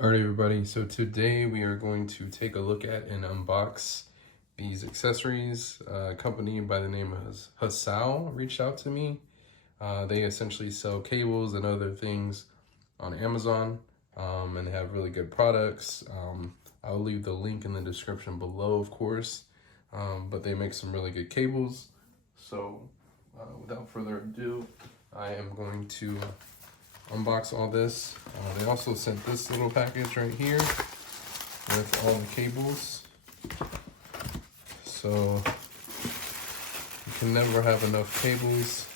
All right, everybody. So today we are going to take a look at and unbox these accessories. A company by the name of Hasao reached out to me. They essentially sell cables and other things on Amazon, and they have really good products. I'll leave the link in the description below, of course, but they make some really good cables. So without further ado, I am going to unbox all this. They also sent this little package right here with all the cables. So you can never have enough cables.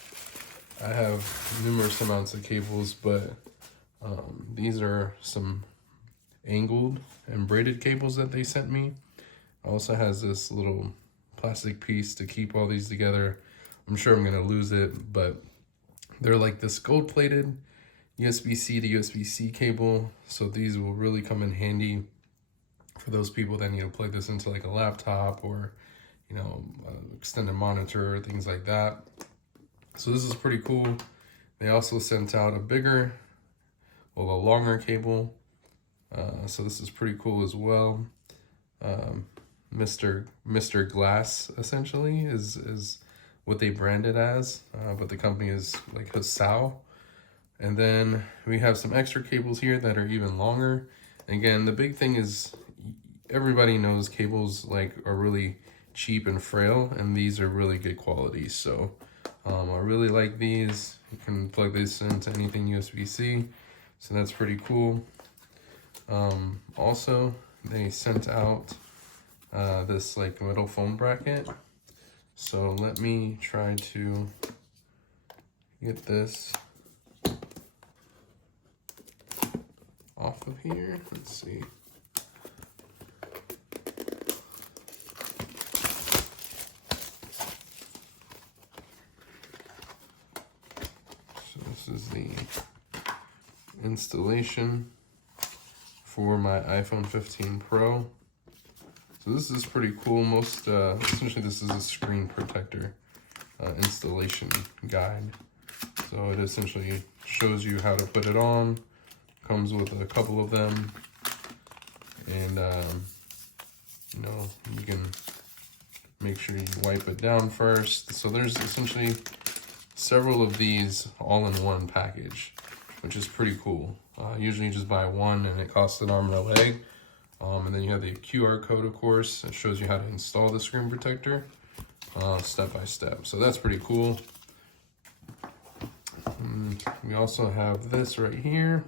I have numerous amounts of cables, but these are some angled and braided cables that they sent me. It also has this little plastic piece to keep all these together. I'm sure I'm gonna lose it, but they're like this gold-plated USB-C to USB-C cable, so these will really come in handy for those people that need to plug this into like a laptop or, you know, extended monitor, things like that. So this is pretty cool. They also sent out a longer cable. So this is pretty cool as well. Mr. Glass essentially is what they brand it as, but the company is like Hasao. And then we have some extra cables here that are even longer. Again, the big thing is everybody knows cables like are really cheap and frail, and these are really good quality. So I really like these. You can plug this into anything USB-C, so that's pretty cool. Also, they sent out this like metal phone bracket. So let me try to get this off of here. Let's see. So this is the installation for my iPhone 15 Pro. So this is pretty cool. Essentially this is a screen protector installation guide. So it essentially shows you how to put it on. Comes with a couple of them, and you know, you can make sure you wipe it down first. So there's essentially several of these all in one package, which is pretty cool. Usually you just buy one and it costs an arm and a leg. And then you have the QR code, of course. It shows you how to install the screen protector step by step. So that's pretty cool. We also have this right here.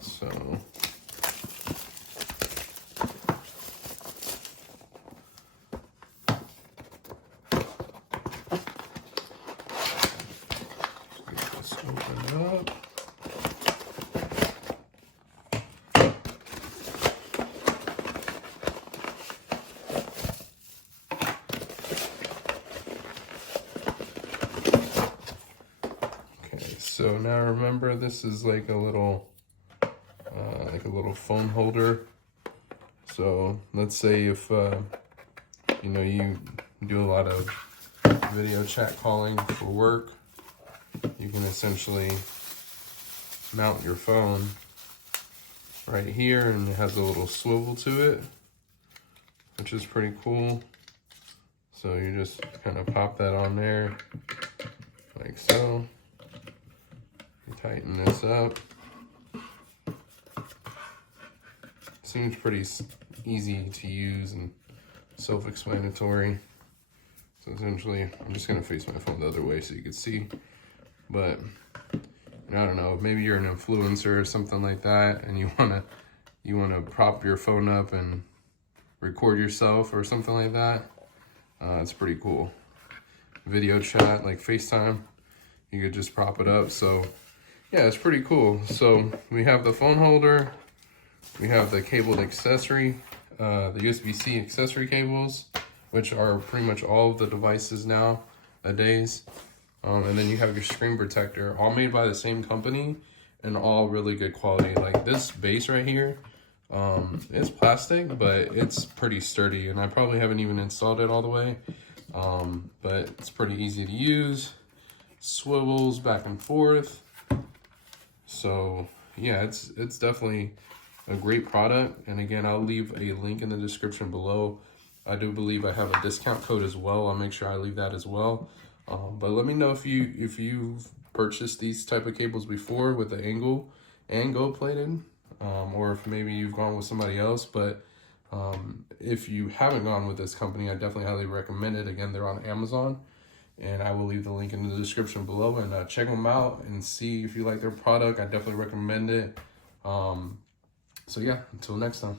So let's open it up. Okay, so now remember, this is like a little phone holder. So let's say if you know, you do a lot of video chat calling for work, you can essentially mount your phone right here, and it has a little swivel to it, which is pretty cool. So you just kind of pop that on there like so. You tighten this up. Seems pretty easy to use and self-explanatory. So essentially, I'm just gonna face my phone the other way so you can see. But I don't know, maybe you're an influencer or something like that, and you wanna prop your phone up and record yourself or something like that. It's pretty cool. Video chat like FaceTime, you could just prop it up. So yeah, it's pretty cool. So we have the phone holder. We have the cabled accessory, the USB-C accessory cables, which are pretty much all of the devices nowadays. And then you have your screen protector, all made by the same company and all really good quality. Like this base right here, it's plastic, but it's pretty sturdy, and I probably haven't even installed it all the way. But it's pretty easy to use. Swivels back and forth. So yeah, it's definitely a great product. And again, I'll leave a link in the description below. I do believe I have a discount code as well. I'll make sure I leave that as well. But let me know if you've purchased these type of cables before with the angle and gold plated, or if maybe you've gone with somebody else. But if you haven't gone with this company, I definitely highly recommend it. Again, they're on Amazon, and I will leave the link in the description below, and check them out and see if you like their product. I definitely recommend it. So yeah, until next time.